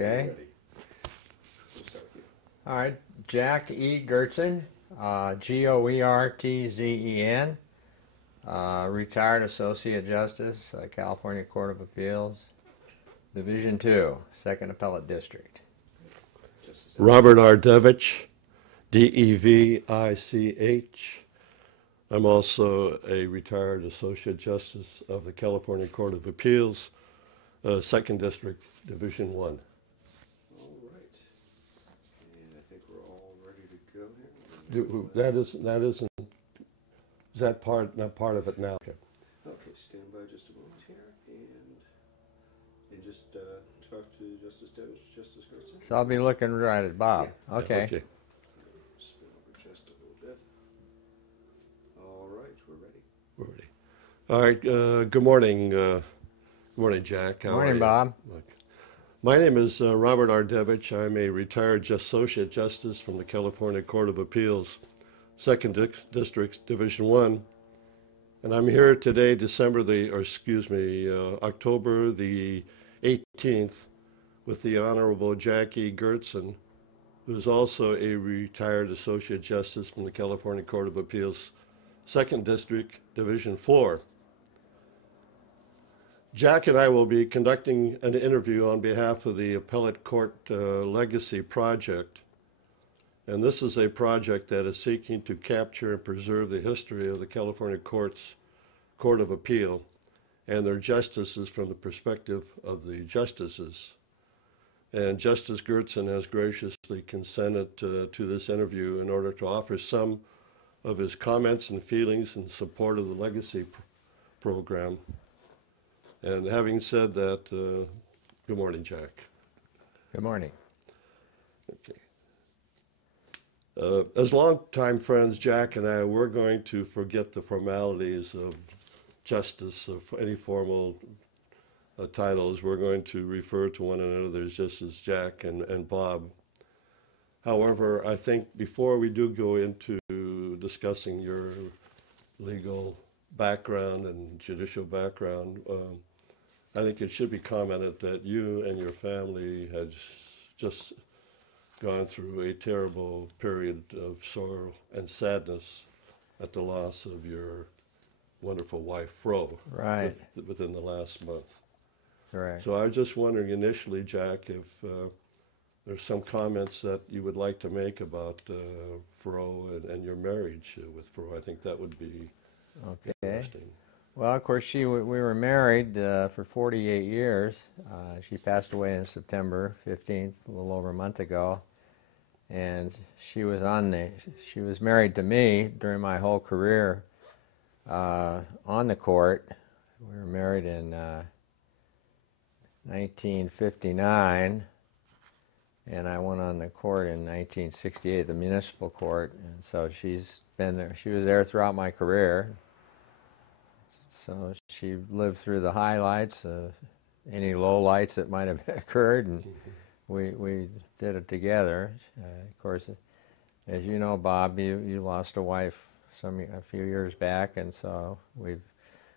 Okay. We'll start with you. All right. Jack E. Goertzen, Goertzen, retired Associate Justice, California Court of Appeals, Division 2, 2nd Appellate District. Robert Ardevich, D-E-V-I-C-H. I'm also a retired Associate Justice of the California Court of Appeals, 2nd District, Division 1. All right. And I think we're all ready to go here. Is that not part of it now? Okay. Okay, stand by just a moment here and just talk to Justice Goertzen. So I'll be looking right at Bob. Yeah. Okay. Okay. Spin over just a little bit. All right, we're ready. We're ready. All right. Good morning. Good morning, Jack. Good morning, Bob. Okay. My name is Robert Ardevich. I'm a retired Associate Justice from the California Court of Appeals, 2nd District, Division 1. And I'm here today, October the 18th, with the Honorable Jackie Goertzen, who is also a retired Associate Justice from the California Court of Appeals, 2nd District, Division 4. Jack and I will be conducting an interview on behalf of the Appellate Court Legacy Project. And this is a project that is seeking to capture and preserve the history of the California Court of Appeal and their justices from the perspective of the justices. And Justice Goertzen has graciously consented to this interview in order to offer some of his comments and feelings in support of the Legacy program. And having said that, good morning, Jack. Good morning. Okay. As longtime friends, Jack and I, we're going to forget the formalities of justice, of any formal titles. We're going to refer to one another just as Jack and Bob. However, I think before we do go into discussing your legal background and judicial background, I think it should be commented that you and your family had just gone through a terrible period of sorrow and sadness at the loss of your wonderful wife, Fro, Right. within the last month. Correct. So I was just wondering initially, Jack, if there's some comments that you would like to make about Fro and your marriage with Fro. I think that would be interesting. Well, of course, we were married for 48 years. She passed away on September 15th, a little over a month ago. And she was married to me during my whole career on the court. We were married in 1959, and I went on the court in 1968, the municipal court. And so she's been there. She was there throughout my career. So she lived through the highlights, any lowlights that might have occurred, and we did it together. Of course, as you know, Bob, you lost a wife a few years back, and so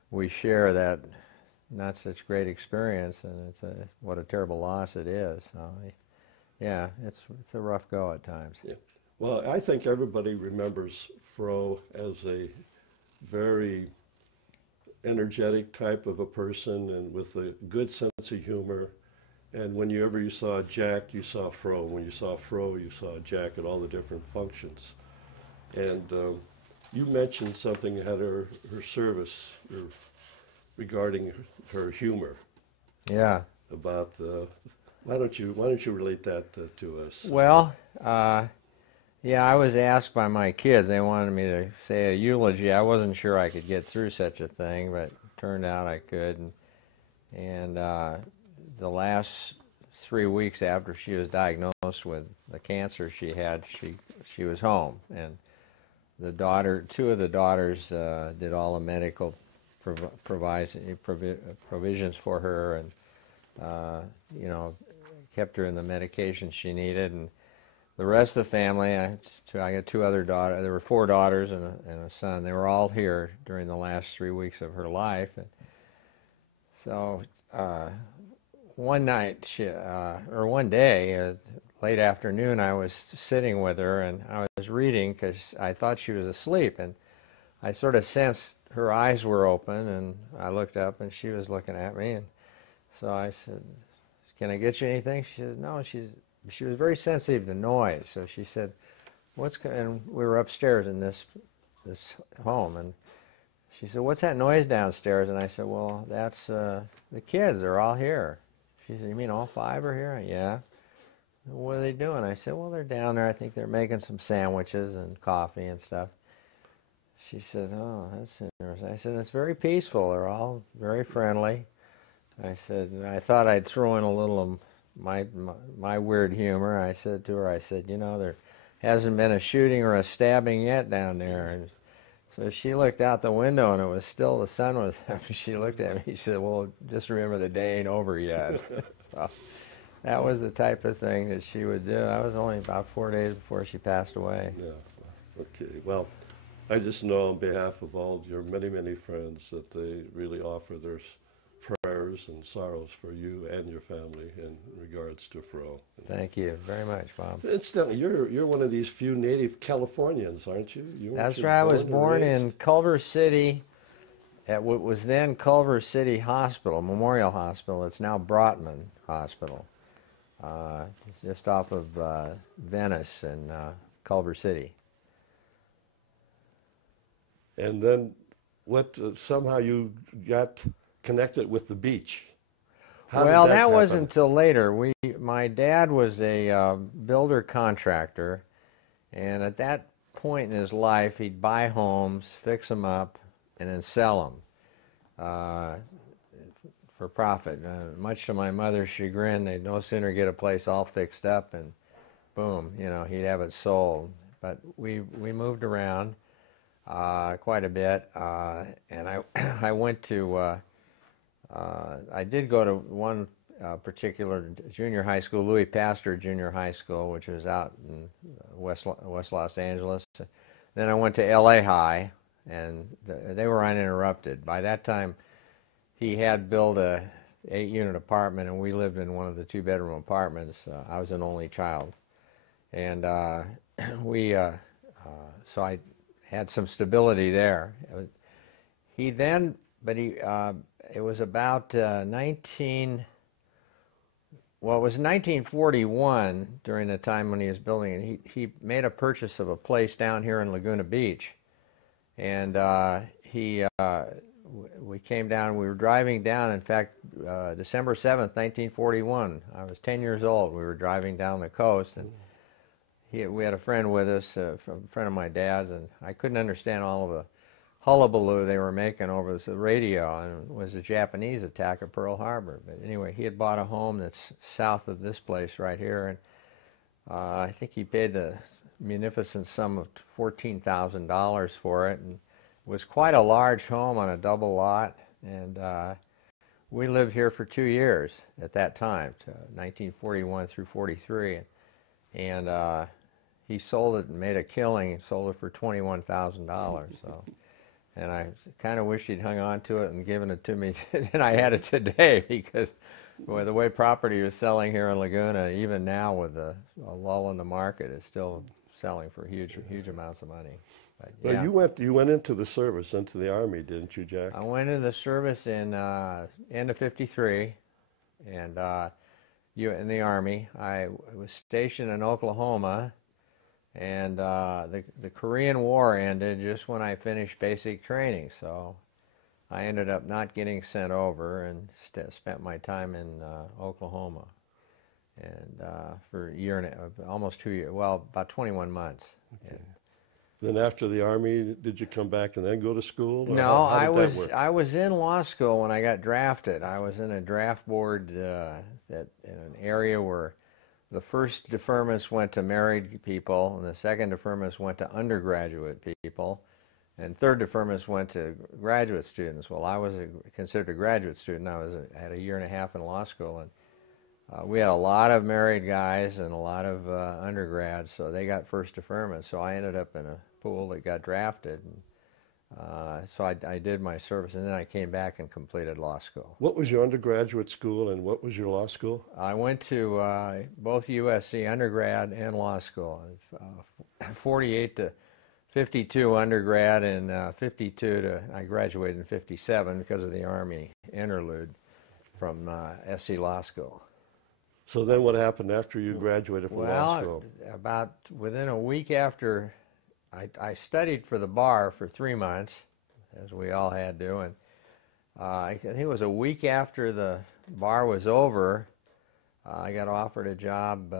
we share that not such great experience, and what a terrible loss it is. So, yeah, it's a rough go at times. Yeah. Well, I think everybody remembers Fro as a very energetic type of a person and with a good sense of humor. And whenever you saw Jack, you saw Fro. When you saw Fro, you saw Jack at all the different functions. And you mentioned something at her service regarding her humor. Yeah. About why don't you relate that to us? Well, yeah, I was asked by my kids. They wanted me to say a eulogy. I wasn't sure I could get through such a thing, but it turned out I could. And the last 3 weeks after she was diagnosed with the cancer she had, she was home. And two of the daughters did all the medical provisions for her, and kept her in the medication she needed. And the rest of the family, I got two other daughters. There were 4 daughters and a son. They were all here during the last 3 weeks of her life. And so one night, or one day, late afternoon, I was sitting with her and I was reading because I thought she was asleep, and I sort of sensed her eyes were open, and I looked up and she was looking at me, and so I said, "Can I get you anything?" She said, "No." She was very sensitive to noise, so she said, and we were upstairs in this home, and she said, "What's that noise downstairs?" And I said, "Well, that's the kids. They're all here." She said, "You mean all 5 are here?" "Yeah." "What are they doing?" I said, "Well, they're down there. I think they're making some sandwiches and coffee and stuff." She said, "Oh, that's interesting." I said, "It's very peaceful. They're all very friendly." I said, and I thought I'd throw in a little of my weird humor. I said to her, "You know, there hasn't been a shooting or a stabbing yet down there." And so she looked out the window, and it was still, the sun was up. She looked at me. She said, "Well, just remember the day ain't over yet." So that was the type of thing that she would do. That was only about 4 days before she passed away. Yeah. Okay. Well, I just know on behalf of all your many, many friends that they really offer their prayers and sorrows for you and your family in regards to Fro. Thank you very much, Bob. Incidentally, you're one of these few native Californians, aren't you? That's right. I was born in Culver City, at what was then Culver City Hospital, Memorial Hospital. It's now Brotman Hospital. It's just off of Venice and Culver City. And then somehow you got connected with the beach. How Well, did that happen? wasn't until later. My dad was a builder contractor, and at that point in his life, he'd buy homes, fix them up, and then sell them for profit. Much to my mother's chagrin, they'd no sooner get a place all fixed up, and boom, you know, he'd have it sold. But we moved around quite a bit, and I went to. I did go to one particular junior high school, Louis Pasteur Junior High School, which was out in West Los Angeles. Then I went to L.A. High, and they were uninterrupted. By that time, he had built a 8-unit apartment, and we lived in one of the 2-bedroom apartments. I was an only child, and so I had some stability there. It was about it was 1941, during the time when he was building it. He made a purchase of a place down here in Laguna Beach, and we came down. We were driving down. In fact, December 7th, 1941. I was 10 years old. We were driving down the coast, and we had a friend with us, a friend of my dad's, and I couldn't understand all of the hullabaloo they were making over the radio, and it was a Japanese attack of Pearl Harbor. But anyway, he had bought a home that's south of this place right here, and I think he paid the munificent sum of $14,000 for it, and it was quite a large home on a double lot, and we lived here for 2 years at that time, to 1941 through 43, and he sold it and made a killing. He sold it for $21,000. So. And I kind of wish he'd hung on to it and given it to me, and I had it today, because well, the way property is selling here in Laguna, even now with a lull in the market, it's still selling for huge amounts of money. But, yeah. Well, you went into the service, into the Army, didn't you, Jack? I went into the service in end of '53, and in the Army. I was stationed in Oklahoma. And the Korean War ended just when I finished basic training, so I ended up not getting sent over and spent my time in Oklahoma, and for a year and almost 2 years, well, about 21 months. Okay. Then after the Army, did you come back and then go to school? No, I was in law school when I got drafted. I was in a draft board that in an area where the first deferments went to married people, and the second deferments went to undergraduate people, and third deferments went to graduate students. Well, I was considered a graduate student. I had a year and a half in law school, and we had a lot of married guys and a lot of undergrads, so they got first deferments. So I ended up in a pool that got drafted. So I did my service, and then I came back and completed law school. What was your undergraduate school and what was your law school? I went to both USC undergrad and law school. 48 to 52 undergrad, and 52 to, I graduated in 57 because of the Army interlude from SC Law School. So then what happened after you graduated from law school? Well, about within a week after, I studied for the bar for 3 months, as we all had to, and I think it was a week after the bar was over, I got offered a job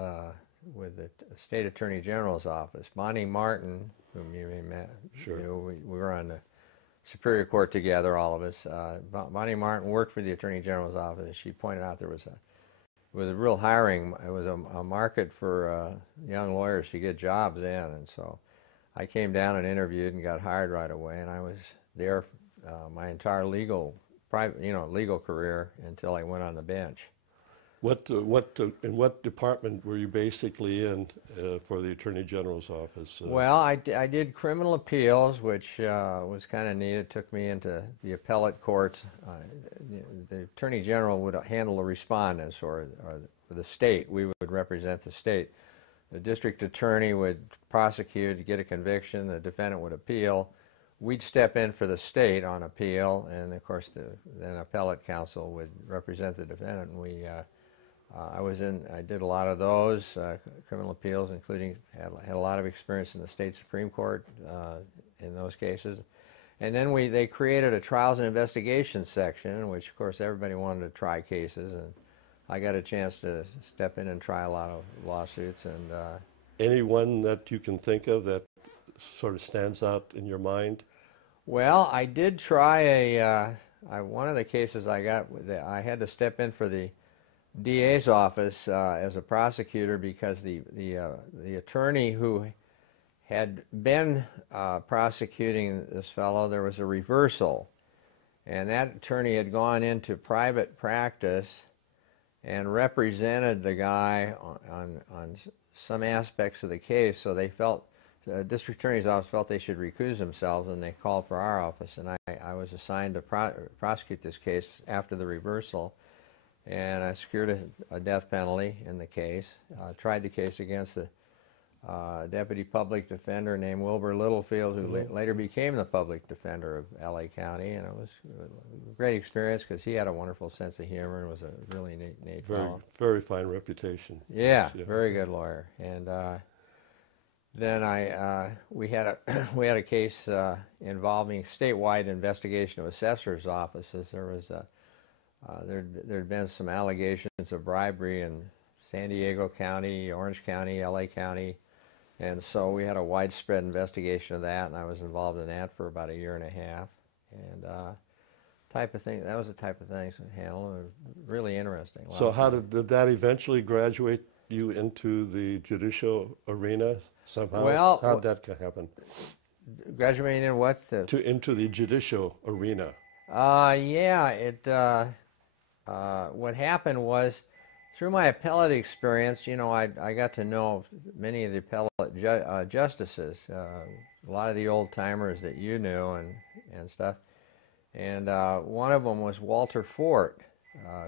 with the State Attorney General's office. Bonnie Martin, whom you may met, Sure. you know, we were on the Superior Court together, all of us. Bonnie Martin worked for the Attorney General's office. She pointed out there was a real hiring. It was a market for young lawyers to get jobs in, and so I came down and interviewed and got hired right away. And I was there my entire legal career until I went on the bench. In what department were you basically in for the Attorney General's office? Well, I did criminal appeals, which was kind of neat. It took me into the appellate courts. The Attorney General would handle the respondents, or the state. We would represent the state. The district attorney would prosecute, get a conviction. The defendant would appeal. We'd step in for the state on appeal, and of course, then appellate counsel would represent the defendant. And I did a lot of those criminal appeals, including had a lot of experience in the state Supreme Court in those cases. And then they created a trials and investigations section, in which of course everybody wanted to try cases, and I got a chance to step in and try a lot of lawsuits. And anyone that you can think of that sort of stands out in your mind? well, I did try one of the cases I got. I had to step in for the DA's office as a prosecutor because the attorney who had been prosecuting this fellow, there was a reversal, and that attorney had gone into private practice and represented the guy on some aspects of the case. So they felt, the district attorney's office felt they should recuse themselves, and they called for our office, and I was assigned to prosecute this case after the reversal. And I secured a death penalty in the case. Tried the case against the deputy public defender named Wilbur Littlefield, who later became the public defender of LA County. And it was a great experience because he had a wonderful sense of humor and was a really neat fellow. Very fine reputation. Yeah, very good lawyer. And then we had a case involving statewide investigation of assessors' offices. There was there'd been some allegations of bribery in San Diego County, Orange County, LA County, and so we had a widespread investigation of that, and I was involved in that for about a year and a half. And that was the type of things I handled. It was really interesting. So how did that eventually graduate you into the judicial arena somehow? Well, how did that happen? Graduating in what? Into the judicial arena. Yeah, what happened was, through my appellate experience, you know, I got to know many of the appellate justices, a lot of the old-timers that you knew and stuff. And one of them was Walter Fort,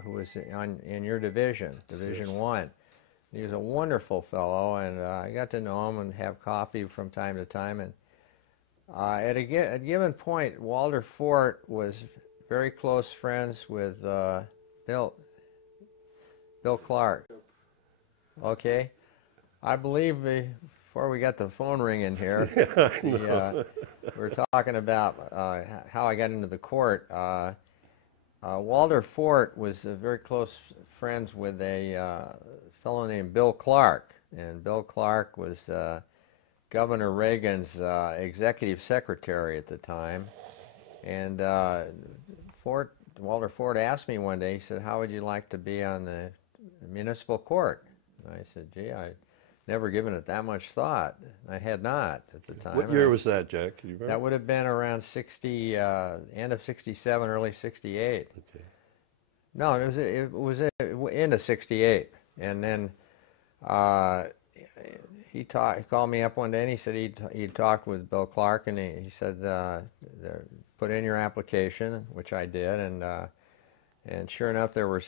who was in your division, Division Yes. 1. He was a wonderful fellow, and I got to know him and have coffee from time to time. And at a given point, Walter Fort was very close friends with Bill Clark. Okay, I believe before we got the phone ringing here, we were talking about how I got into the court. Walter Fort was very close friends with a fellow named Bill Clark, and Bill Clark was Governor Reagan's executive secretary at the time. And Walter Fort asked me one day, he said, "How would you like to be on the municipal court?" And I said, "Gee, I'd never given it that much thought." I had not at the time. What year was that, Jack? Do you remember? That would have been around end of 67, early 68. Okay. No, it was into 68. And then he called me up one day and he said he'd talked with Bill Clark, and he said put in your application, which I did, and sure enough there were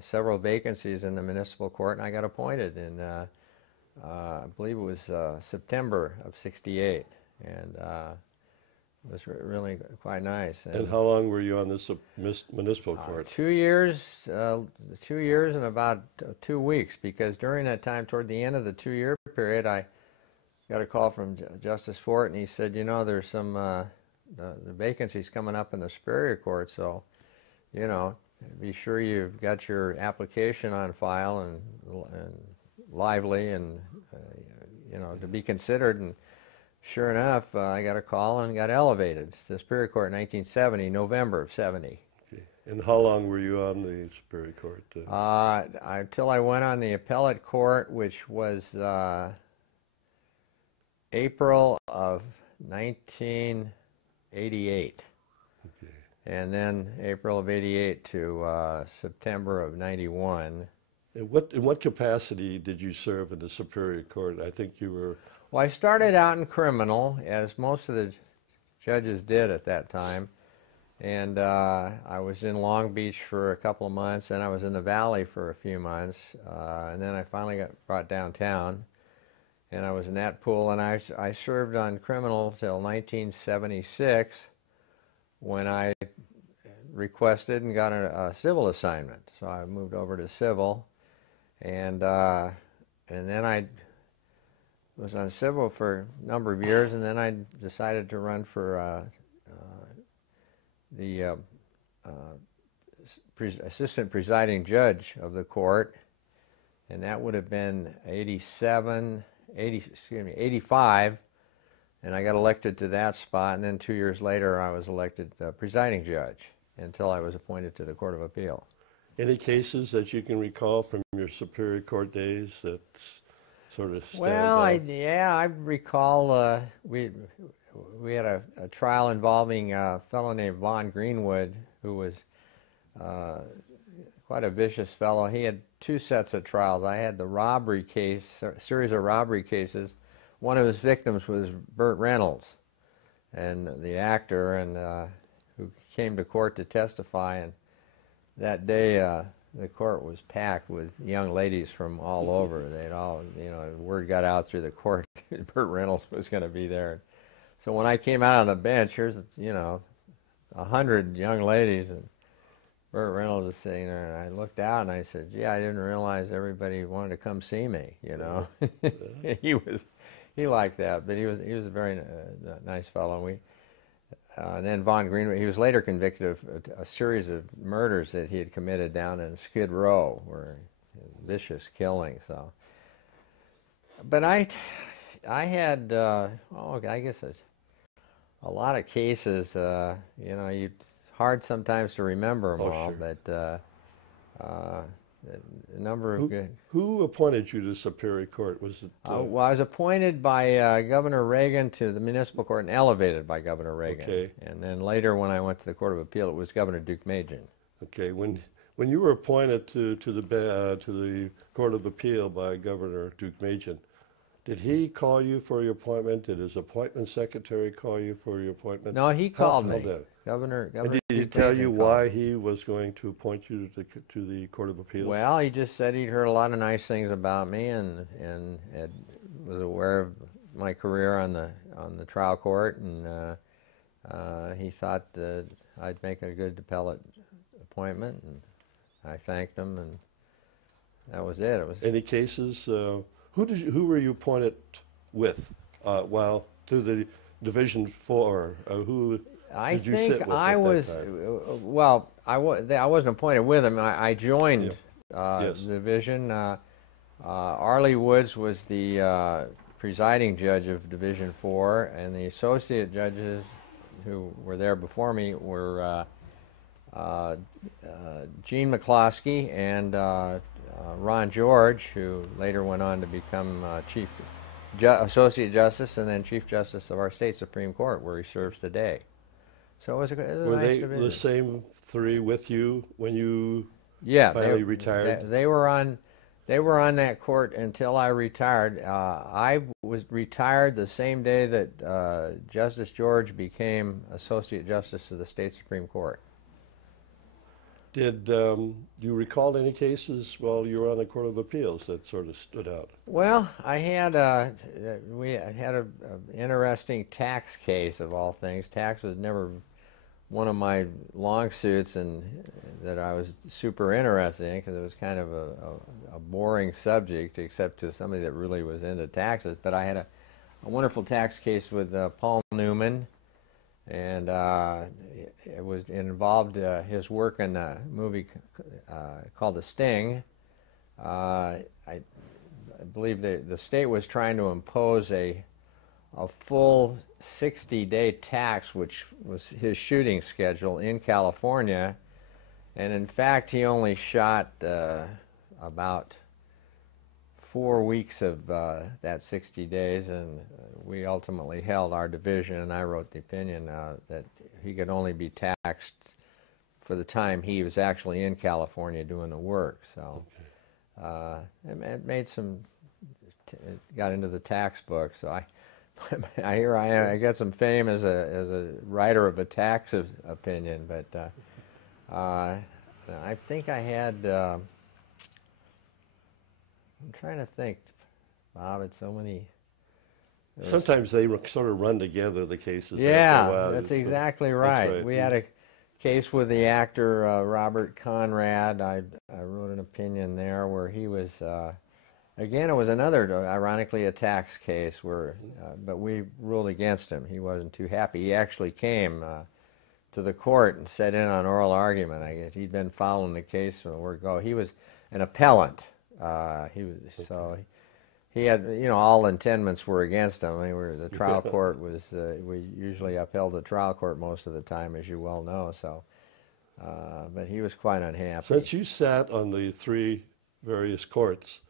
several vacancies in the municipal court, and I got appointed in I believe it was September of '68, and it was really quite nice. And how long were you on this municipal court? 2 years, 2 years and about 2 weeks, because during that time, toward the end of the 2-year period, I got a call from Justice Fort, and he said, you know, there's some the vacancies coming up in the Superior Court, so, you know, be sure you've got your application on file and lively, and you know, to be considered. And sure enough, I got a call and got elevated to the Superior Court in 1970, November of '70. Okay. And how long were you on the Superior Court? Until I went on the appellate court, which was April of 1988. Okay. And then April of '88 to September of '91. In what capacity did you serve in the Superior Court? I think you were... Well, I started out in criminal, as most of the judges did at that time, and I was in Long Beach for a couple of months, and I was in the Valley for a few months, and then I finally got brought downtown, and I was in that pool, and I served on criminal till 1976, when I requested and got a civil assignment. So I moved over to civil, and then I was on civil for a number of years, and then I decided to run for the assistant presiding judge of the court, and that would have been 85, and I got elected to that spot, and then 2 years later I was elected presiding judge until I was appointed to the Court of Appeal. Any cases that you can recall from your Superior Court days that sort of stand out? I recall we had a trial involving a fellow named Vaughn Greenwood, who was quite a vicious fellow. He had 2 sets of trials. I had the robbery case, a series of robbery cases. One of his victims was Burt Reynolds, and the actor, and who came to court to testify. And that day, the court was packed with young ladies from all over. They'd all, you know, word got out through the court that Burt Reynolds was going to be there. So when I came out on the bench, here's, you know, 100 young ladies, and Burt Reynolds was sitting there, and I looked out and I said, "Gee, I didn't realize everybody wanted to come see me." You know, he liked that, but he was a very nice fellow. And then Vaughn Greenwood, he was later convicted of a series of murders that he had committed down in Skid Row, where vicious killing. So, but I had, I guess a lot of cases. You know, hard sometimes to remember them all, sure. but a number of good. Who appointed you to Superior Court? Was it? Well, I was appointed by Governor Reagan to the municipal court, and elevated by Governor Reagan. Okay. And then later, when I went to the Court of Appeal, it was Governor Duke-Machen. Okay. When you were appointed to the Court of Appeal by Governor Duke-Machen, did he call you for your appointment? Did his appointment secretary call you for your appointment? No, he called me. How Governor and did he tell you why he was going to appoint you to the Court of Appeal? Well, he just said he'd heard a lot of nice things about me, and was aware of my career on the trial court, and he thought that I'd make a good appellate appointment, and I thanked him, and that was it. It was Any cases? Who were you appointed with? To the Division 4. Who? I did you think sit with I at that was, time? well, I wasn't appointed with him. I joined Yes. the division. Arlie Woods was the presiding judge of Division 4, and the associate judges who were there before me were Gene McCloskey and Ron George, who later went on to become Associate Justice and then Chief Justice of our state Supreme Court, where he serves today. So it was a Were nice they division. the same 3 with you when you Yeah, finally retired? They were on They were on that court until I retired. I was retired the same day that Justice George became Associate Justice of the State Supreme Court. Did you recall any cases while you were on the Court of Appeals that sort of stood out? Well, I had we had a interesting tax case of all things. Tax was never one of my long suits and that I was super interested in because it was kind of a boring subject except to somebody that really was into taxes. But I had a wonderful tax case with Paul Newman, and it involved his work in a movie called The Sting. I believe the state was trying to impose a full 60-day tax, which was his shooting schedule in California, and in fact he only shot about 4 weeks of that 60 days, and we ultimately held our division, and I wrote the opinion that he could only be taxed for the time he was actually in California doing the work. So it made it got into the tax book. So I got some fame as a writer of a tax opinion, but I think I had. I'm trying to think, Bob. It's so many. Sometimes they sort of run together, the cases. Yeah, after a while. that's exactly right. Right. We had a case with the actor Robert Conrad. I wrote an opinion there where he was. Again, it was another, ironically, a tax case where, but we ruled against him. He wasn't too happy. He actually came to the court and sat in on oral argument. I guess he'd been following the case from the word go. He was an appellant. He had, all intendments were against him. I mean, the trial court was. We usually upheld the trial court most of the time, as you well know. So, but he was quite unhappy. Since you sat on the three various courts,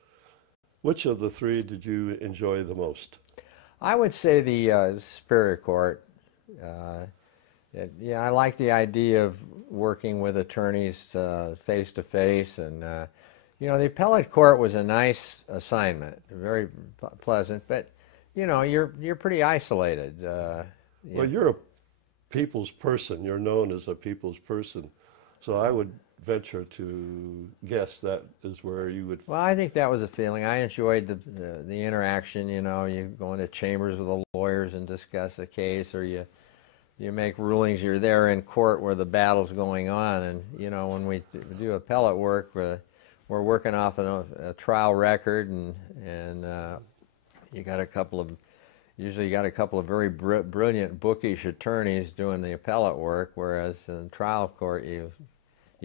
which of the three did you enjoy the most? I would say the Superior Court. I like the idea of working with attorneys face to face, and the appellate court was a nice assignment, very pleasant. But you're pretty isolated. Well, you're a people's person. You're known as a people's person, so I would venture to guess that is where you would. Well, I think that was a feeling. I enjoyed the interaction. You go into chambers with the lawyers and discuss a case, or you make rulings. You're there in court where the battle's going on, and when we do appellate work, we're working off a trial record, and you got a couple of. Usually you got a couple of very brilliant, bookish attorneys doing the appellate work, whereas in the trial court you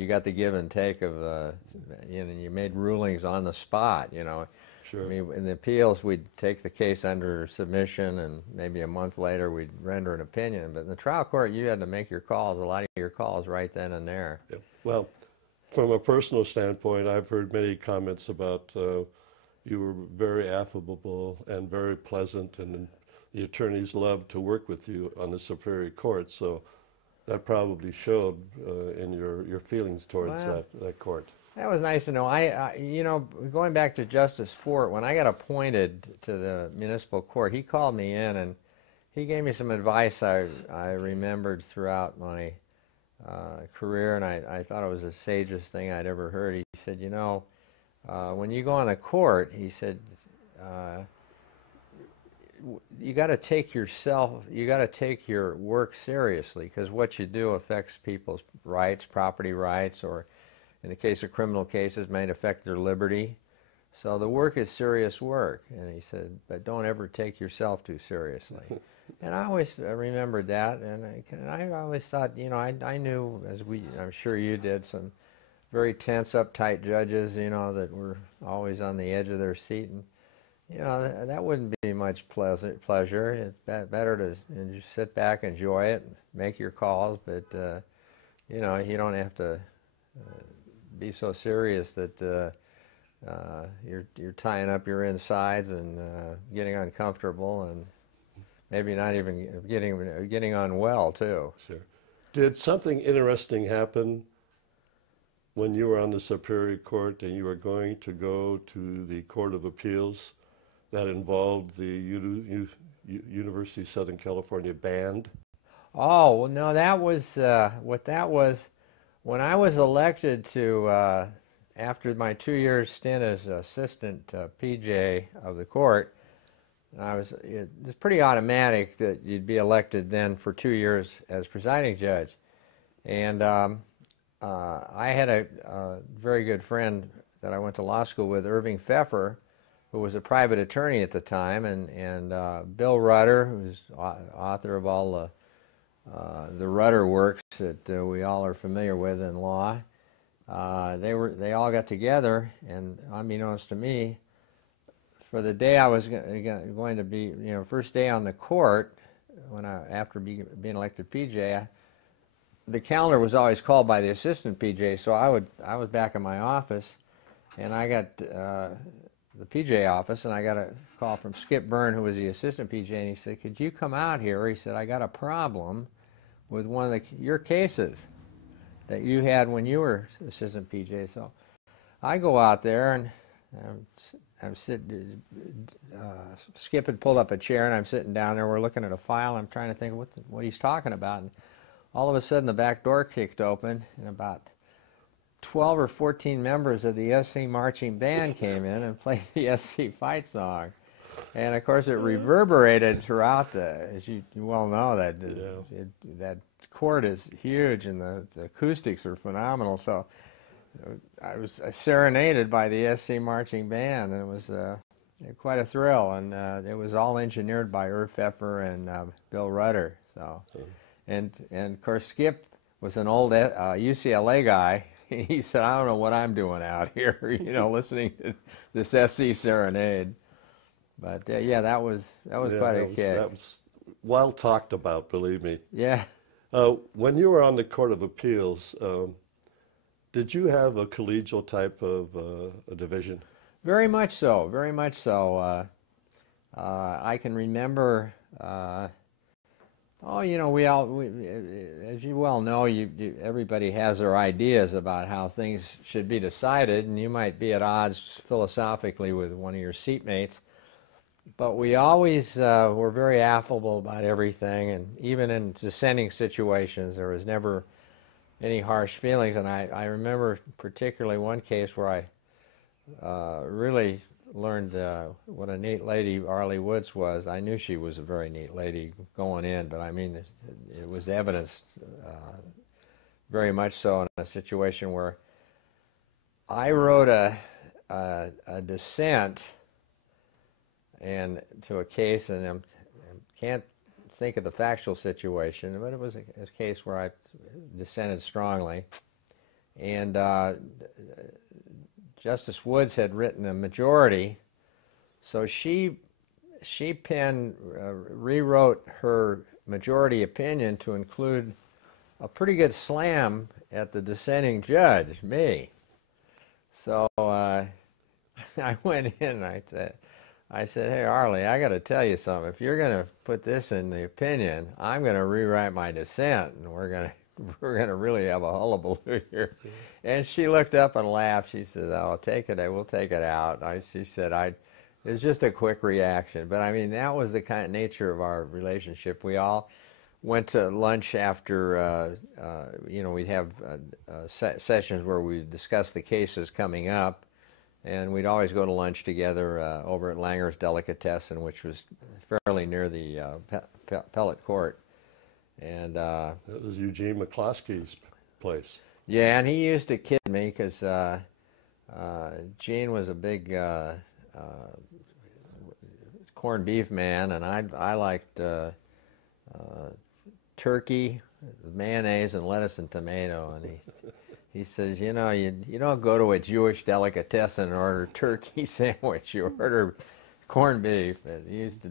got the give and take of, you made rulings on the spot, Sure. I mean, in the appeals, we'd take the case under submission, and maybe a month later we'd render an opinion. But in the trial court, you had to make your calls, a lot of your calls right then and there. Yeah. Well, from a personal standpoint, I've heard many comments about you were very affable and very pleasant, and the attorneys loved to work with you on the Superior Court. So that probably showed in your feelings towards that court. That was nice to know. Going back to Justice Fort, when I got appointed to the municipal court, he called me in and he gave me some advice I remembered throughout my career, and I thought it was the sagest thing I'd ever heard. He said, when you go on a court, he said, you got to take your work seriously, because what you do affects people's rights, property rights, or in the case of criminal cases, may affect their liberty. So the work is serious work. And he said, but don't ever take yourself too seriously. And I always remembered that, and I always thought, I knew, I'm sure you did, some very tense, uptight judges, that were always on the edge of their seat, and that wouldn't be much pleasure. It's better to just sit back, enjoy it, make your calls, but you don't have to be so serious that you're tying up your insides and getting uncomfortable, and maybe not even getting unwell too. Sure. Did something interesting happen when you were on the Superior Court and you were going to go to the Court of Appeals that involved the University of Southern California band? Oh, well, no, that was what that was when I was elected to, after my 2 year stint as assistant PJ of the court. It was pretty automatic that you'd be elected then for 2 years as presiding judge. And I had a very good friend that I went to law school with, Irving Pfeffer, who was a private attorney at the time, and Bill Rutter, who's author of all the Rutter works that we all are familiar with in law. They all got together, and unbeknownst to me, for the day I was going to be, first day on the court, after being elected PJ, the calendar was always called by the assistant PJ, so I was back in my office, and I got the PJ office, and I got a call from Skip Byrne, who was the assistant PJ, and he said, "Could you come out here?" He said, "I got a problem with one of your cases that you had when you were assistant PJ." So I go out there, and I'm sitting. Skip had pulled up a chair, and I'm sitting down there. We're looking at a file. I'm trying to think of what he's talking about, and all of a sudden the back door kicked open, and about 12 or 14 members of the SC marching band came in and played the SC fight song. And of course it reverberated throughout as you well know, that court is huge and the acoustics are phenomenal. So I was serenaded by the SC marching band, and it was quite a thrill. And it was all engineered by Irv Pfeffer and Bill Rutter. So, and of course Skip was an old UCLA guy. He said, "I don't know what I'm doing out here, listening to this SC serenade." But yeah, that was quite a kick. That was well talked about, believe me. Yeah. When you were on the Court of Appeals, did you have a collegial type of a division? Very much so. Very much so. I can remember. We as you well know, everybody has their ideas about how things should be decided, and you might be at odds philosophically with one of your seatmates. But we always were very affable about everything, and even in dissenting situations, there was never any harsh feelings. And I remember particularly one case where I really learned what a neat lady Arlie Woods was. I knew she was a very neat lady going in, but I mean, it was evidenced very much so in a situation where I wrote a dissent and to a case, and I can't think of the factual situation, but it was a case where I dissented strongly, and Justice Woods had written a majority, so she rewrote her majority opinion to include a pretty good slam at the dissenting judge, me. So I went in and I said, "Hey, Arlie, I got to tell you something. If you're going to put this in the opinion, I'm going to rewrite my dissent, and we're going to really have a hullabaloo here." And she looked up and laughed. She said, "Oh, take it. We'll take it out." She said, "It was just a quick reaction." But I mean, that was the kind of nature of our relationship. We all went to lunch after. We'd have sessions where we discuss the cases coming up. And we'd always go to lunch together over at Langer's Delicatessen, which was fairly near the appellate court. And that was Eugene McCloskey's place. Yeah, and he used to kid me because Gene was a big corned beef man, and I liked turkey, mayonnaise, and lettuce and tomato. And he says, you don't go to a Jewish delicatessen and order a turkey sandwich. You order corned beef.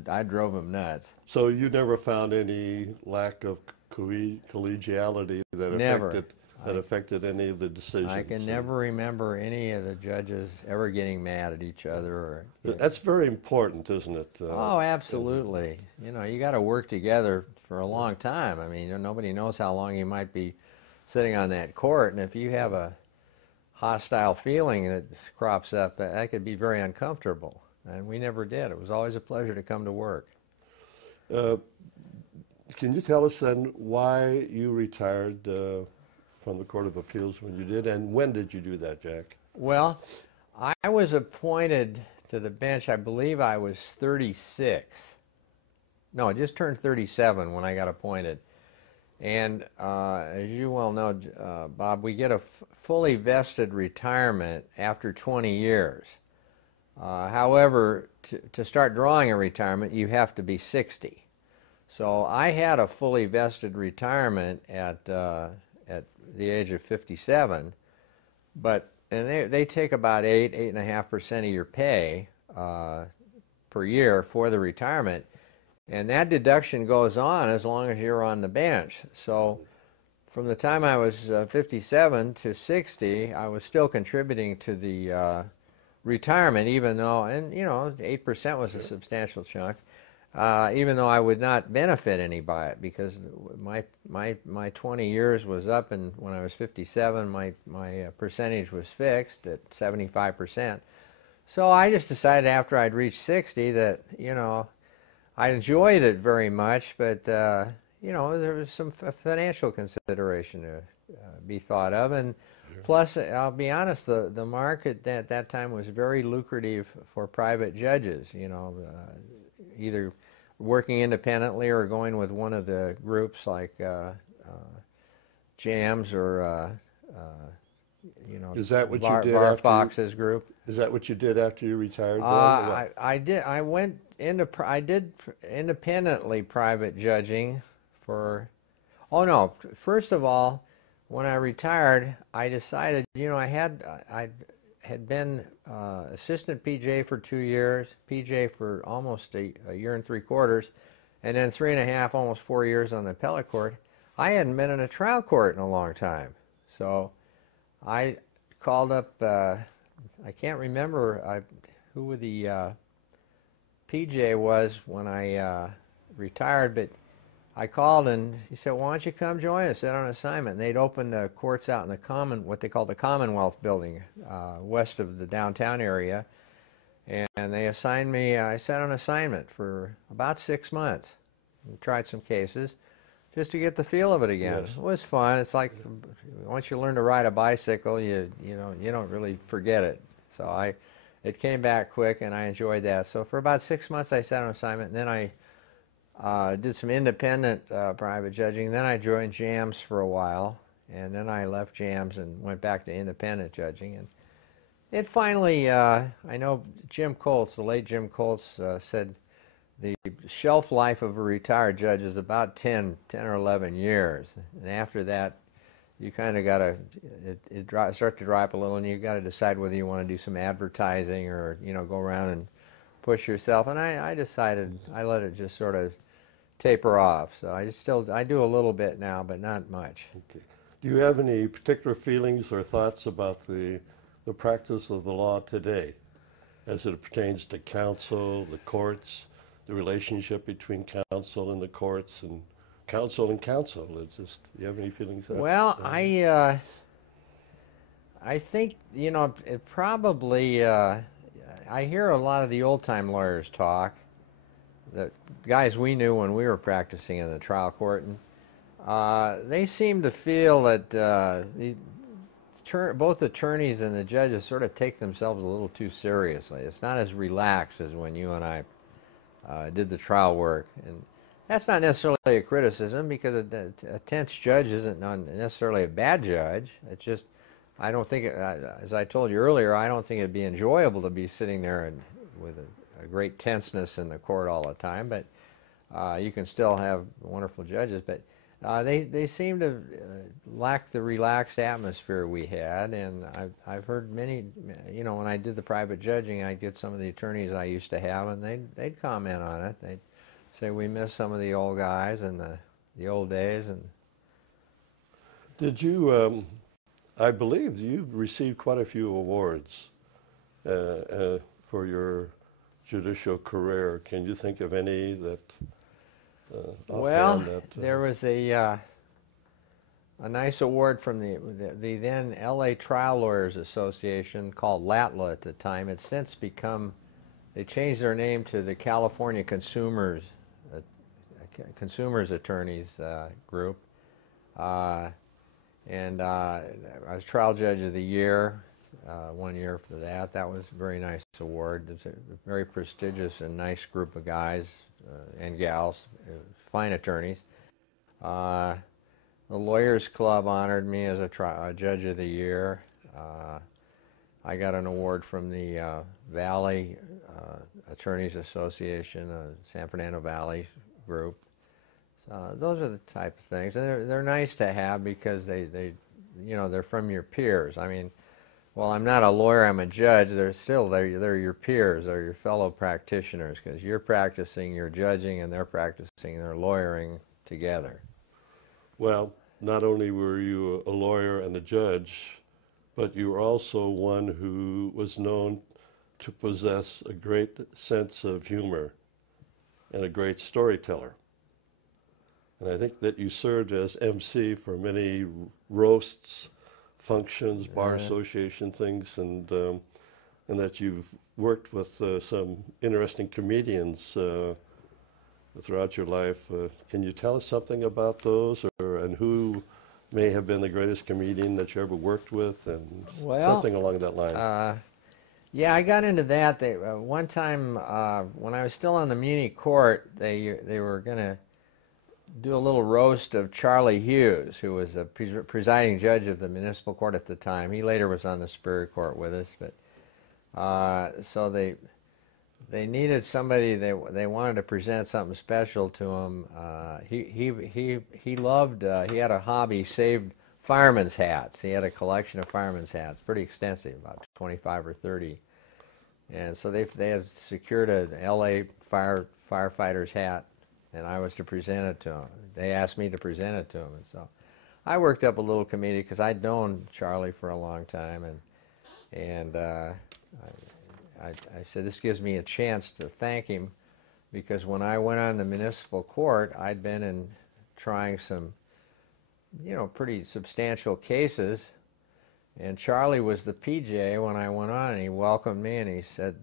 I drove him nuts. So you never found any lack of collegiality that affected any of the decisions? I can never remember any of the judges ever getting mad at each other. That's very important, isn't it? Oh, absolutely. You got to work together for a long time. I mean, nobody knows how long you might be sitting on that court, and if you have a hostile feeling that crops up, that could be very uncomfortable. And we never did. It was always a pleasure to come to work. Can you tell us then why you retired from the Court of Appeals when you did, and when did you do that, Jack? Well, I was appointed to the bench, I believe I was 36. No, I just turned 37 when I got appointed. And as you well know, Bob, we get a fully vested retirement after 20 years. However, to start drawing a retirement, you have to be 60. So I had a fully vested retirement at the age of 57, and they take about 8.5% of your pay per year for the retirement, and that deduction goes on as long as you're on the bench. So from the time I was 57 to 60, I was still contributing to the retirement, even though, and you know, 8% was a substantial chunk. Even though I would not benefit any by it, because my 20 years was up, and when I was 57, my percentage was fixed at 75%. So I just decided after I'd reached 60 that, you know, I enjoyed it very much, but you know, there was some financial consideration to be thought of, and plus, I'll be honest, the market at that time was very lucrative for private judges. You know. Either working independently or going with one of the groups like JAMS or you know, Is that what Bar, you did Bar after Fox's group. Is that what you did after you retired? I did. I went into. I did independently private judging for. Oh no! First of all, when I retired, I decided. You know, I had been assistant PJ for 2 years, PJ for almost a year and 3/4, and then 3.5, almost 4 years on the appellate court. I hadn't been in a trial court in a long time, so I called up. I can't remember who the PJ was when I retired, but I called and he said, "Why don't you come join us? Sit on assignment." And they'd opened courts out in the what they call the Commonwealth Building, west of the downtown area, and they assigned me. I sat on assignment for about 6 months. We tried some cases, just to get the feel of it again. Yes. It was fun. It's like once you learn to ride a bicycle, you don't really forget it. So it came back quick, and I enjoyed that. So for about 6 months, I sat on assignment, and then I did some independent private judging. Then I joined JAMS for a while, and then I left JAMS and went back to independent judging. And it finally, I know Jim Colts, the late Jim Colts, said the shelf life of a retired judge is about 10 or 11 years. And after that, you kind of got to, start to dry up a little, and you got to decide whether you want to do some advertising or, you know, go around and push yourself. And I decided, I let it just sort of taper off. So I do a little bit now, but not much. Okay. Do you have any particular feelings or thoughts about the practice of the law today as it pertains to counsel, the courts, the relationship between counsel and the courts, and counsel? It's just, do you have any feelings? Well, I think, you know, it probably, I hear a lot of the old-time lawyers talk, the guys we knew when we were practicing in the trial court, and they seem to feel that both attorneys and the judges sort of take themselves a little too seriously. It's not as relaxed as when you and I did the trial work. And that's not necessarily a criticism, because a tense judge isn't necessarily a bad judge. It's just, I don't think, as I told you earlier, I don't think it'd be enjoyable to be sitting there with a great tenseness in the court all the time, but you can still have wonderful judges. But they seem to lack the relaxed atmosphere we had, and I've heard many, you know, when I did the private judging, I'd get some of the attorneys I used to have, and they'd comment on it. They'd say, we miss some of the old guys and the old days. And did you, I believe you've received quite a few awards for your judicial career. Can you think of any that well, there was a nice award from the then L.A. Trial Lawyers Association, called LATLA at the time. It's since become, they changed their name to the California Consumers Attorneys Group. And I was Trial Judge of the Year 1 year for that. That was a very nice award. It's a very prestigious and nice group of guys and gals, fine attorneys. The Lawyers Club honored me as a Judge of the Year. I got an award from the Valley Attorneys Association, San Fernando Valley group. Those are the type of things, and they're nice to have because they they're from your peers. I mean, well, I'm not a lawyer, I'm a judge. They're your peers, they're your fellow practitioners, because you're practicing your judging and they're practicing their lawyering together. Well, not only were you a lawyer and a judge, but you were also one who was known to possess a great sense of humor and a great storyteller. And I think that you served as MC for many roasts, functions, bar association things, and that you've worked with some interesting comedians throughout your life. Can you tell us something about those, and who may have been the greatest comedian that you ever worked with, and something along that line? Yeah, I got into that. One time when I was still on the Muni court, they were going to do a little roast of Charlie Hughes, who was a presiding judge of the municipal court at the time. He later was on the Superior Court with us, but so they needed somebody. They wanted to present something special to him. He loved. He had a hobby. Saved firemen's hats. He had a collection of firemen's hats, pretty extensive, about 25 or 30. And so they had secured an L.A. firefighter's hat, and I was to present it to him. They asked me to present it to him, and so I worked up a little committee because I'd known Charlie for a long time, and I said, this gives me a chance to thank him, because when I went on the municipal court, I'd been in trying some, pretty substantial cases, and Charlie was the PJ when I went on, and he welcomed me, and he said,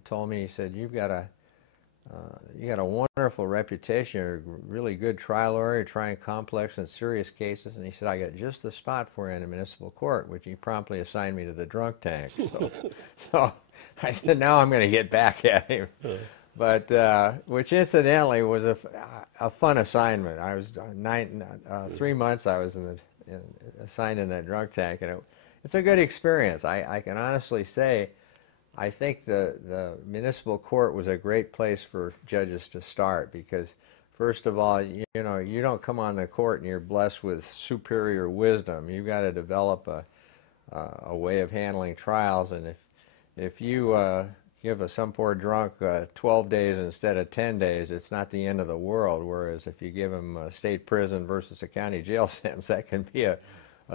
you've got a wonderful reputation. You're a really good trial lawyer. You're trying complex and serious cases. And he said, I got just the spot for you in the municipal court, which he promptly assigned me to the drunk tank. So I said, now I'm going to get back at him. But which incidentally was a fun assignment. I was 3 months I was assigned in that drunk tank, and it's a good experience. I can honestly say I think the municipal court was a great place for judges to start, because first of all, you don't come on the court and you're blessed with superior wisdom. You've got to develop a way of handling trials, and if you give some poor drunk 12 days instead of 10 days, it's not the end of the world. Whereas if you give him a state prison versus a county jail sentence, that can be a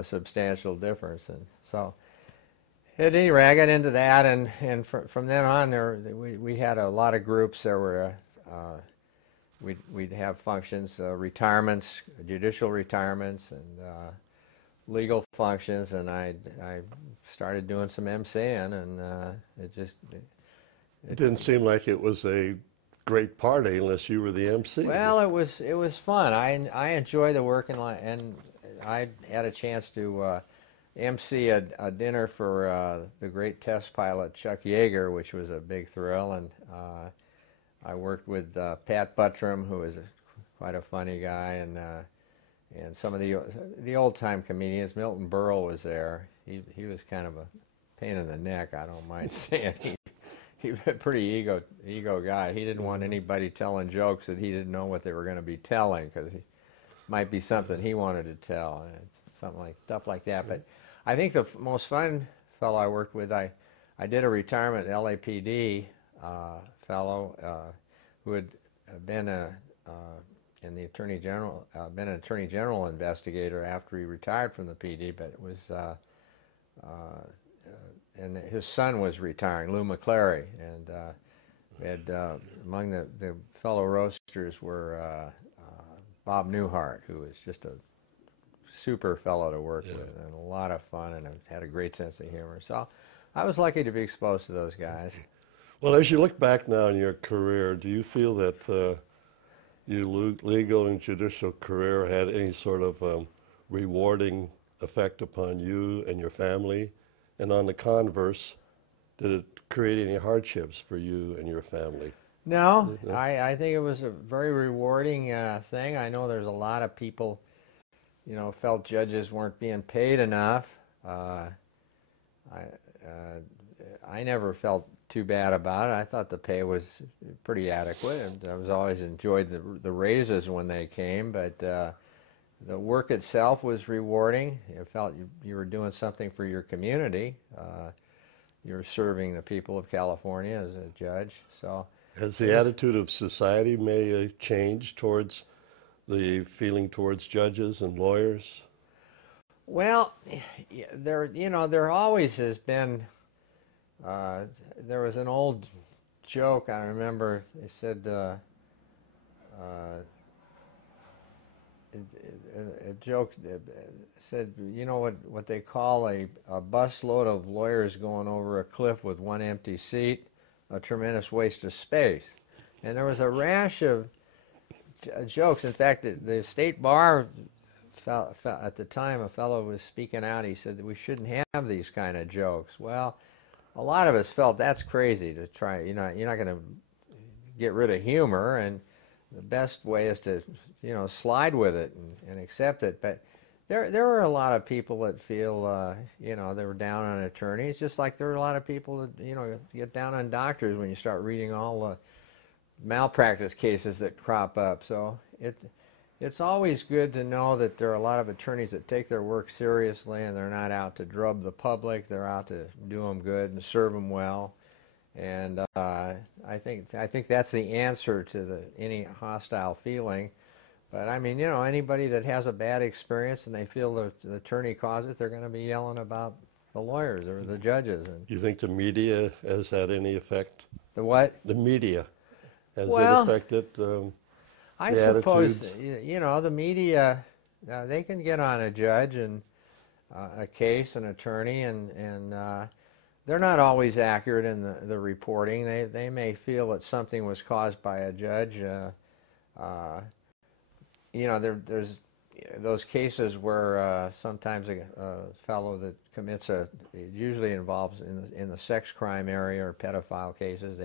substantial difference. And so, at any rate, I got into that, and from then on, we had a lot of groups. There were we'd have functions, retirements, judicial retirements, and legal functions, and I started doing some MCing, and it didn't seem like it was a great party unless you were the MC. Well, it was fun. I enjoy the work, and I had a chance to MC a dinner for the great test pilot Chuck Yeager, which was a big thrill, and I worked with Pat Buttram, who is quite a funny guy, and some of the old-time comedians. Milton Berle was there. He was kind of a pain in the neck, I don't mind saying. He was a pretty ego guy. He didn't want anybody telling jokes that he didn't know what they were going to be telling, because it might be something he wanted to tell, and stuff like that. But I think the most fun fellow I worked with, I did a retirement LAPD fellow who had been in the Attorney General, been an Attorney General investigator after he retired from the PD, but it was, and his son was retiring, Lou McClary, and we had, among the fellow roasters were Bob Newhart, who was just a super fellow to work with, and a lot of fun, and had a great sense of humor. So I was lucky to be exposed to those guys. Well, as you look back now in your career, do you feel that your legal and judicial career had any sort of rewarding effect upon you and your family? And on the converse, did it create any hardships for you and your family? No, I think it was a very rewarding thing. I know there's a lot of people, felt judges weren't being paid enough. I never felt too bad about it. I thought the pay was pretty adequate, and I was always enjoyed the raises when they came. But the work itself was rewarding. You felt you were doing something for your community. You were serving the people of California as a judge. So. Has the attitude of society may change towards the feeling towards judges and lawyers? Well, there always has been. There was an old joke I remember. They said a joke that said, what they call a busload of lawyers going over a cliff with one empty seat. A tremendous waste of space. And there was a rash of jokes. In fact, the state bar, at the time, a fellow was speaking out. He said that we shouldn't have these kind of jokes. Well, a lot of us felt that's crazy to try. You're not going to get rid of humor, and the best way is to slide with it and accept it. But there were a lot of people that feel, they were down on attorneys, just like there were a lot of people that, get down on doctors when you start reading all the malpractice cases that crop up. So it's always good to know that there are a lot of attorneys that take their work seriously, and they're not out to drub the public. They're out to do them good and serve them well. And I think that's the answer to any hostile feeling. But I mean, anybody that has a bad experience and they feel the attorney caused it, they're going to be yelling about the lawyers or the judges. And you think the media has had any effect? the what? The media, has it Well, affected I the suppose attitudes? the media, they can get on a judge and a case, an attorney, and they're not always accurate in the reporting. They may feel that something was caused by a judge. There's those cases where sometimes a fellow that commits it usually involves in the sex crime area or pedophile cases.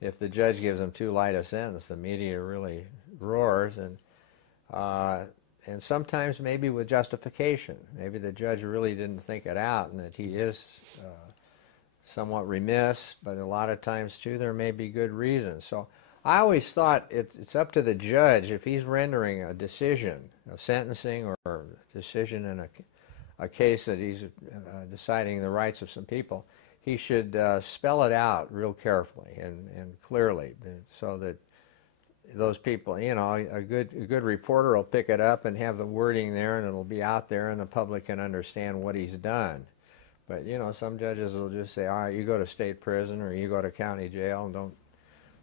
If the judge gives them too light a sentence, the media really roars, and sometimes maybe with justification. Maybe the judge really didn't think it out, and that he is somewhat remiss. But a lot of times too, there may be good reasons. So I always thought it's up to the judge if he's rendering a decision, a sentencing or a decision in a case that he's deciding the rights of some people. He should spell it out real carefully and clearly, so that those people, a good reporter will pick it up and have the wording there, and it'll be out there, and the public can understand what he's done. But some judges will just say, all right, you go to state prison or you go to county jail, and don't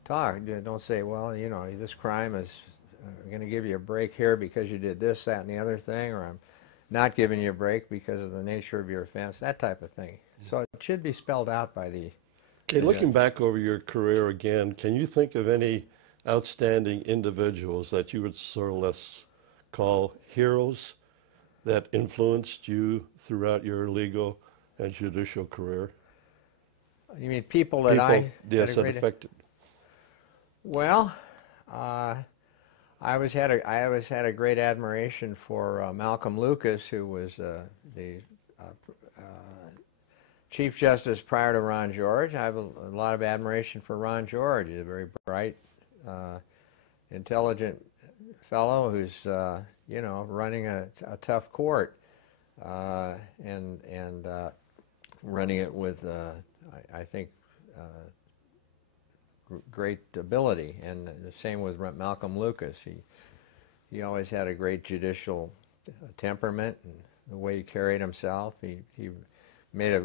talk. Don't say, well, this crime is going to give you a break here because you did this, that, and the other thing, or I'm not giving you a break because of the nature of your offense, that type of thing. So it should be spelled out by the... Okay, looking back over your career again, can you think of any outstanding individuals that you would sort of less call heroes that influenced you throughout your legal and judicial career? You mean people that yes, that affected. Well, I always had a great admiration for Malcolm Lucas, who was the Chief Justice prior to Ron George. I have a lot of admiration for Ron George. He's a very bright, intelligent fellow who's running a tough court and running it with I think great ability. And the same with Malcolm Lucas. He always had a great judicial temperament and the way he carried himself. He made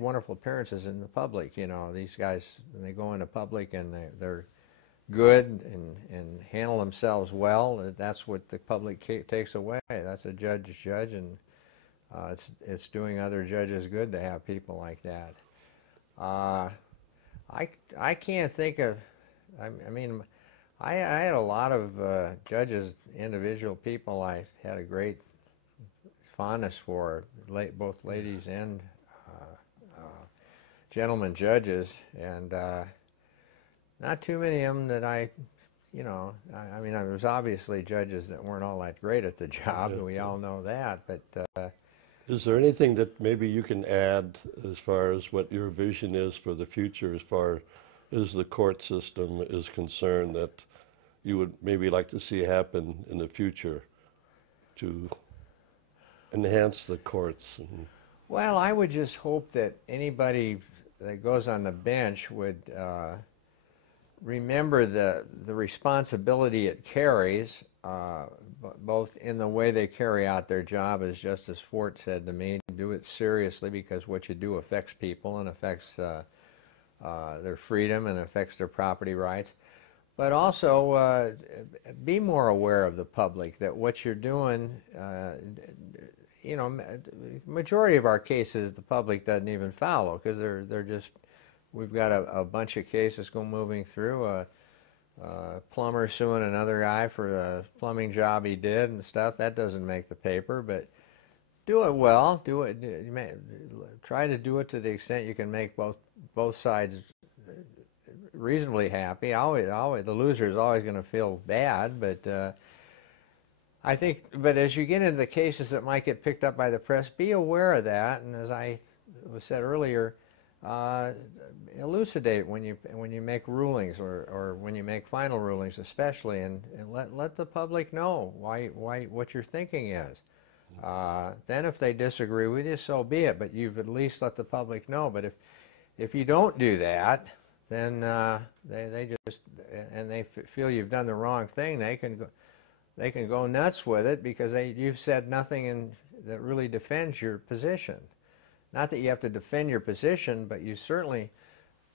wonderful appearances in the public. These guys, when they go into public and they're good and handle themselves well, that's what the public takes away. That's a judge's judge, and it's doing other judges good to have people like that. I can't think of, I mean, I had a lot of judges, individual people I had a great fondness for, both ladies and gentlemen judges, and not too many of them that I mean, there was obviously judges that weren't all that great at the job, and we all know that, but Is there anything that maybe you can add as far as what your vision is for the future as far as the court system is concerned that you would maybe like to see happen in the future to enhance the courts? Well, I would just hope that anybody that goes on the bench would remember the responsibility it carries, both in the way they carry out their job, as Justice Fort said to me, do it seriously because what you do affects people and affects their freedom and affects their property rights. But also be more aware of the public, that what you're doing, you know, majority of our cases the public doesn't even follow because they're just, we've got a bunch of cases moving through, a plumber suing another guy for a plumbing job he did and stuff. That doesn't make the paper, but do it well. Do it. Try to do it to the extent you can make both sides reasonably happy. The loser is always going to feel bad, but I think. But as you get into the cases that might get picked up by the press, be aware of that. And as I said earlier, elucidate when you make rulings or when you make final rulings, especially, and let the public know why what your thinking is. Then if they disagree with you, so be it. But you've at least let the public know. But if you don't do that, then they just and they feel you've done the wrong thing. They can go nuts with it because you've said nothing that really defends your position. Not that you have to defend your position, but you certainly.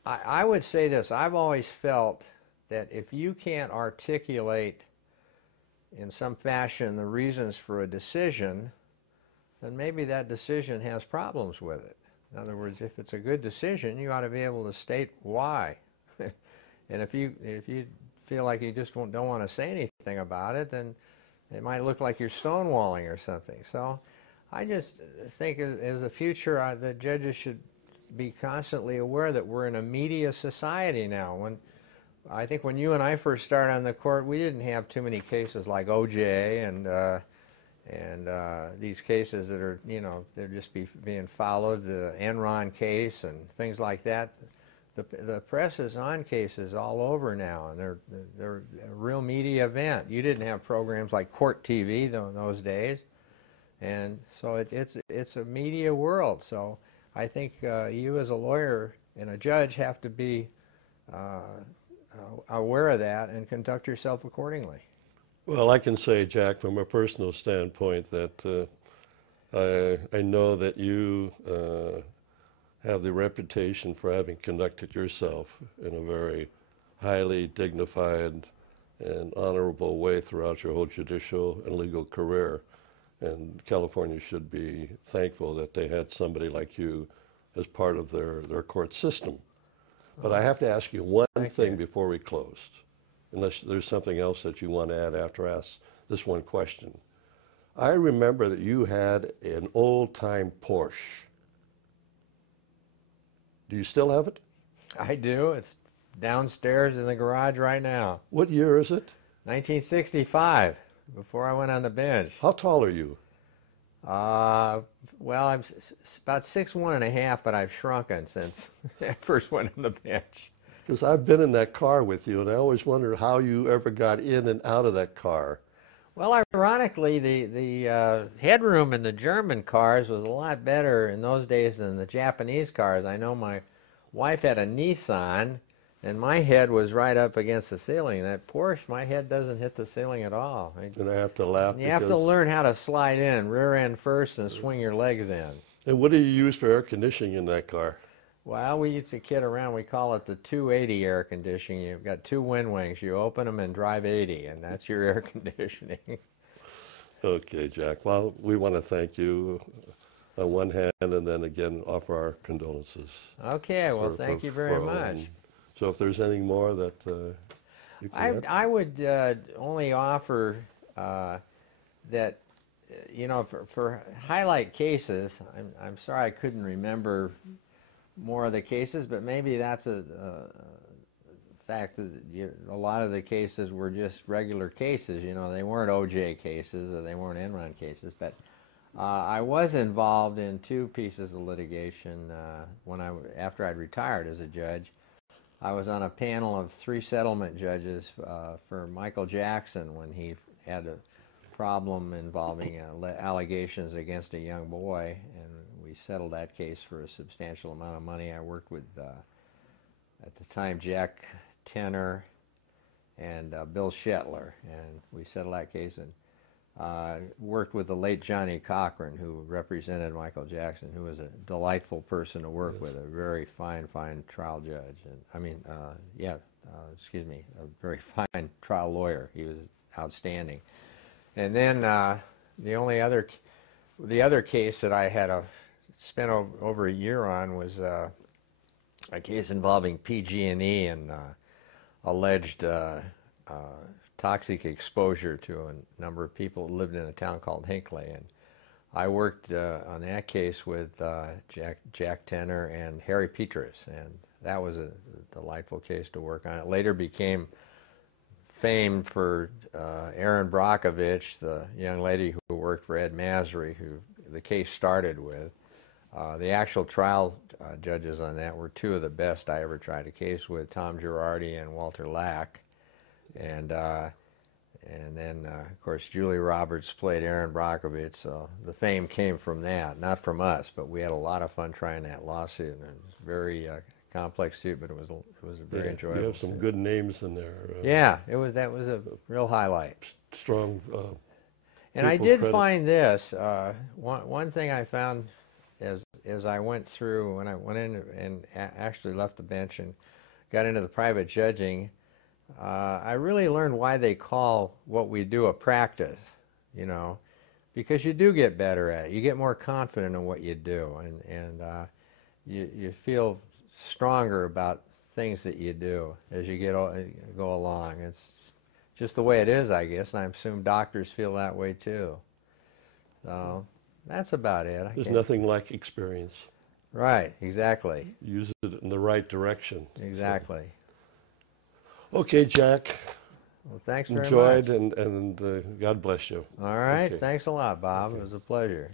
I would say this. I've always felt that if you can't articulate in some fashion the reasons for a decision, then maybe that decision has problems with it. In other words, if it's a good decision, you ought to be able to state why. And if you feel like you just don't want to say anything about it, then it might look like you're stonewalling or something. So I just think as a future, the judges should be constantly aware that we're in a media society now. I think when you and I first started on the court, we didn't have too many cases like OJ and these cases that are, you know, they're just being followed, the Enron case and things like that. The press is on cases all over now, and they're a real media event. You didn't have programs like Court TV in those days, and so it's a media world. So I think you as a lawyer and a judge have to be aware of that and conduct yourself accordingly. Well, I can say, Jack, from a personal standpoint, that I know that you have the reputation for having conducted yourself in a very highly dignified and honorable way throughout your whole judicial and legal career. And California should be thankful that they had somebody like you as part of their court system. But I have to ask you one thing before we close, unless there's something else that you want to add after I ask this one question. I remember that you had an old-time Porsche. Do you still have it? I do. It's downstairs in the garage right now. What year is it? 1965, before I went on the bench. How tall are you? Well, I'm about 6'1½", but I've shrunken since I first went on the bench. Because I've been in that car with you, and I always wondered how you ever got in and out of that car. Well, ironically, the headroom in the German cars was a lot better in those days than the Japanese cars. I know my wife had a Nissan, and my head was right up against the ceiling. That Porsche, my head doesn't hit the ceiling at all. And I have to laugh. You have to learn how to slide in, rear end first, and swing your legs in. And what do you use for air conditioning in that car? Well, we used to kid around. We call it the 280 air conditioning. You've got two wind wings. You open them and drive 80, and that's your air conditioning. Okay, Jack. Well, we want to thank you on one hand, and then again offer our condolences. Okay, well, thank you very much. So if there's anything more that you can add? I would only offer that, you know, for highlight cases, I'm sorry I couldn't remember more of the cases, but maybe that's a fact that a lot of the cases were just regular cases. You know, they weren't OJ cases or they weren't Enron cases. But I was involved in two pieces of litigation after I'd retired as a judge. I was on a panel of 3 settlement judges for Michael Jackson when he had a problem involving allegations against a young boy, and we settled that case for a substantial amount of money. I worked with, at the time, Jack Tenner and Bill Shetler, and we settled that case, and worked with the late Johnny Cochran, who represented Michael Jackson, who was a delightful person to work with, a very fine trial judge, and excuse me, a very fine trial lawyer. He was outstanding. And then the other case that I had spent over a year on was a case involving PG&E and alleged toxic exposure to a number of people who lived in a town called Hinckley. And I worked on that case with Jack Tenner and Harry Petrus, and that was a delightful case to work on. It later became famed for Erin Brockovich, the young lady who worked for Ed Masry, who the case started with. The actual trial judges on that were 2 of the best I ever tried a case with, Tom Girardi and Walter Lack. And then, of course, Julie Roberts played Erin Brockovich, so the fame came from that, not from us, but we had a lot of fun trying that lawsuit, and it was a very complex suit, but it was a very enjoyable You have some suit. good names in there. Yeah, that was a real highlight. Strong. And I people did credit. find this. One thing I found as I went through, when I went in and actually left the bench and got into the private judging, I really learned why they call what we do a practice, you know, because you do get better at it. You get more confident in what you do, and you feel stronger about things that you do as you go along. It's just the way it is, I guess, and I assume doctors feel that way too. So that's about it. There's nothing like experience. Right, exactly. Use it in the right direction. Exactly. So. Okay, Jack. Well, thanks very Enjoyed much. and God bless you. All right, Okay. thanks a lot, Bob. It was a pleasure.